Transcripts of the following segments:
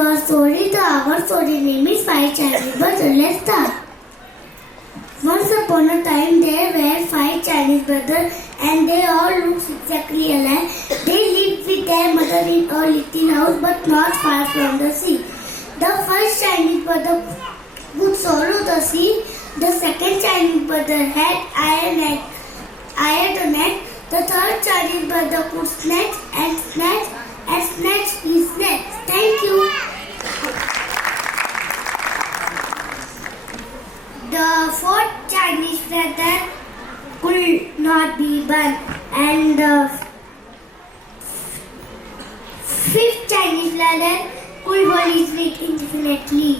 your story. Our story name is Five Chinese Brothers. Let's start. Once upon a time, there were five Chinese brothers, and they all looked exactly alike. They lived with their mother in a little house, but not far from the sea. The first Chinese brother could swallow the sea. The second Chinese brother had iron neck. The third Chinese brother could snatch his neck. Thank you. The fourth Chinese brother could not be born, and the fifth Chinese brother could hold his breath infinitely.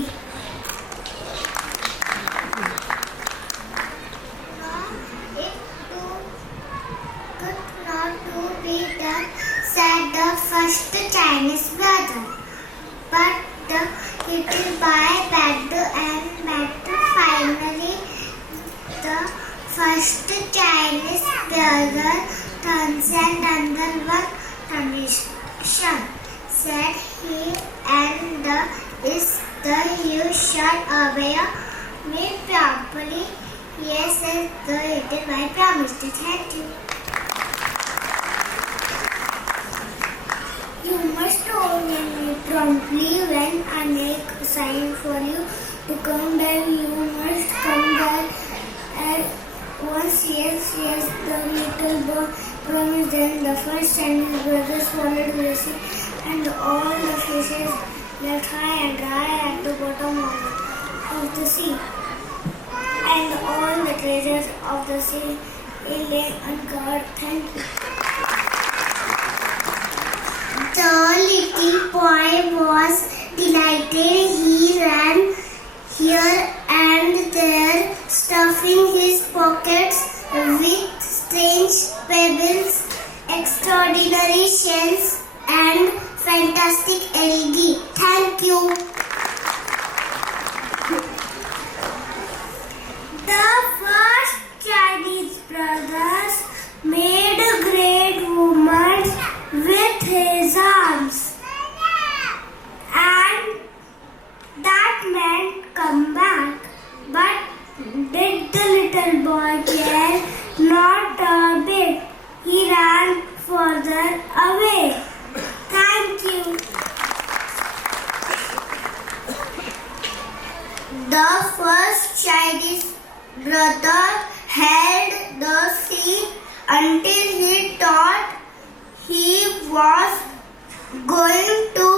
Said the first Chinese brother, but the little boy begged and begged. Finally, the first Chinese brother transcended under one condition. Said he, and is you shall obey me properly. Yes, said the little boy promised. Thank you. You must obey me promptly when I make a sign for you to come back. You must come back at once. Yes, the little boy promised. Then the first Chinese brothers followed the sea, and all the fishes left high and dry at the bottom of the sea, and all the treasures of the sea lay uncovered. Thank you. The little boy was delighted. He ran here and there, stuffing his pockets with strange pebbles, extraordinary shells, and fantastic algae. Thank you. The first Chinese brothers made a great woman with his arms, and that meant come back. But did the little boy care? Not a bit. He ran further away. Thank you. The first Chinese brother held the sea until he thought he was going to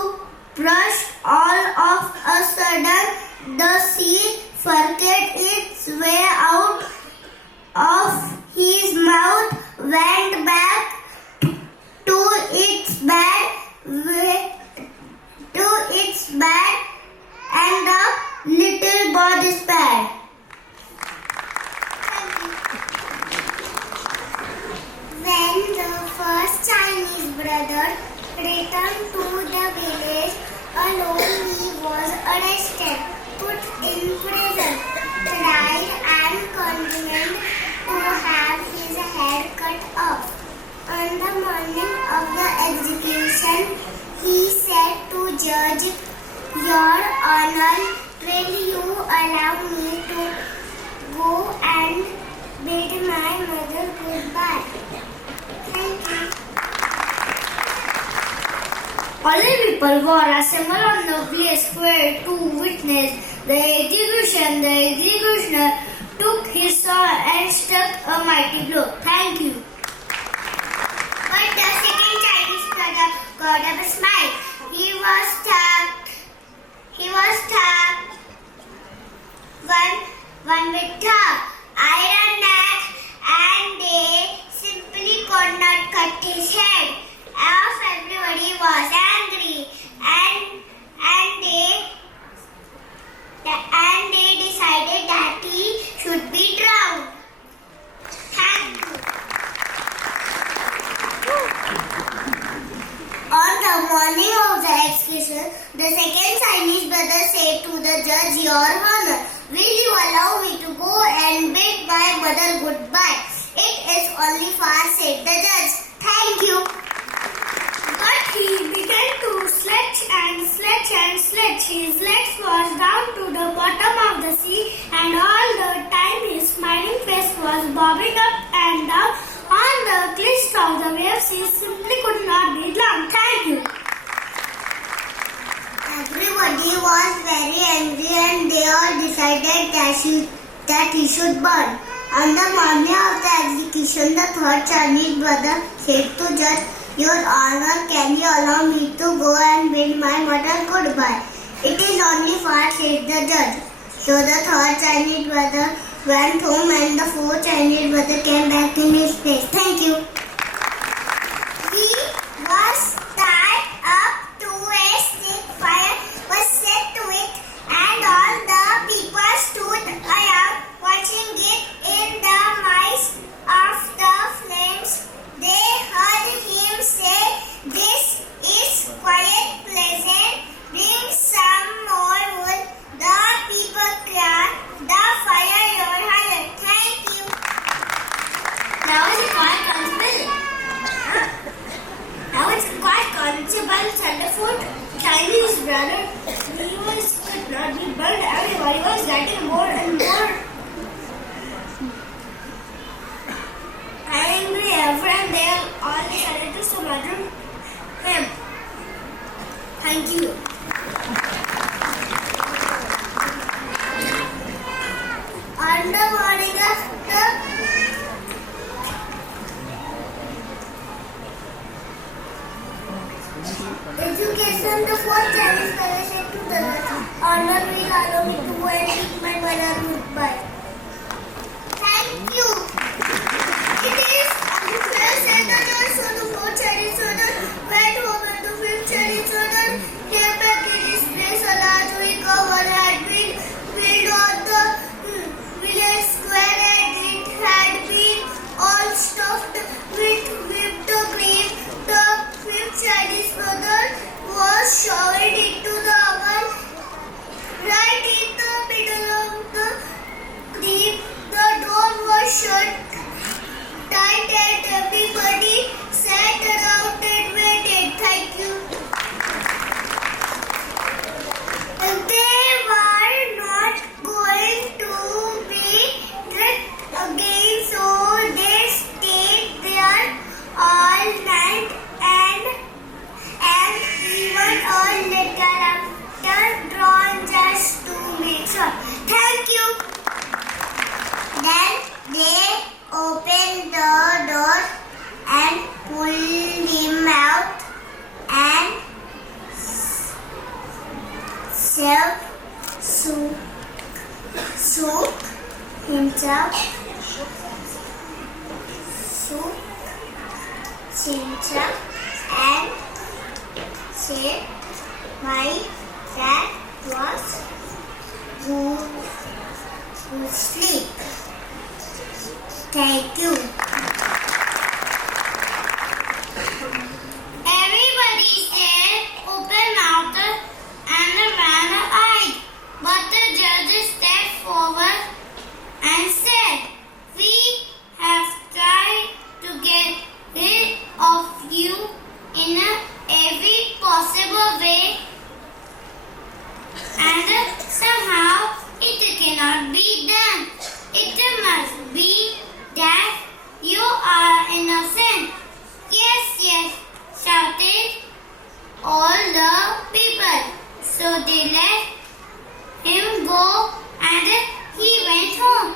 burst. All of a sudden, the sea forked its way out of his mouth, went back to its bed, and the little boy despaired. When the first Chinese brother returned to the village alone, he was arrested, put in prison, tried, and condemned to have his head cut off. On the morning of the execution, he said to judge, "Your Honor, will you allow me to go and bid my mother goodbye?" Thank you. All the people were assembled on the place square to witness the execution. The executioner took his sword and struck a mighty blow. Thank you. But the second Chinese brother got up a smile. He was stuck. One with the iron neck, and they simply could not cut his head off. Everybody was angry, and they decided that he should be drowned. Thank you. On the morning of the execution, the second Chinese brother said to the judge, "Your Honor, will you allow me to go and bid my mother goodbye?" "It is only fair," said the judge. "Thank you." But he began to sledge and sledge. His legs was down to the bottom of the sea, and all the time his smiling face was bobbing up and down on the cliffs of the waves. He simply could not be long. Thank you. Everybody was very angry, and they all decided that he should burn. On the morning of the execution, the third Chinese brother said to judge, "Your Honor, can you allow me to go and bid my mother goodbye?" "It is only fair," said the judge. So the third Chinese brother went home, and the fourth Chinese brother came back in his place. Thank you. He was tied up to a stick. Fire was set to it, and all the people stood around watching it. In the midst of the flames, they heard him say, "This is quite pleasant. Bring some more wood." The people cried, "The fire your higher." Thank you. Now it's quite constable Thunderfoot, Chinese brother. He could not be burned. Everybody was getting more and more angry. Everyone they all decided to surrender him. Thank you. On the morning of the education, the fourth Chinese brother said to the Honor, will allow me to go and meet my mother goodbye. Thank you. It is unfair, said the judge. So the fourth Chinese brother went home, and the fifth Chinese brother came back in his place. A large wing cover had been built on the village square, and it had been all stuffed with whipped cream. The fifth Chinese brother was shoved into the oven right in the middle of the cream. The door was shut tight, and everybody sat around and waited. Thank you. They were not going to be tricked again, so they stayed there all night and even a little after dawn, just to make sure. Thank you. Then they opened the door and pulled him out and served soup himself. And said, "My dad was good sleep." Thank you. Everybody said, "Open mouth," and ran eyed. But the judge stepped forward and said, "We have tried to get rid of you in every possible way, and somehow it cannot be done. It must be that you are innocent." "Yes, yes," shouted all the people. So they let him go, and he went home.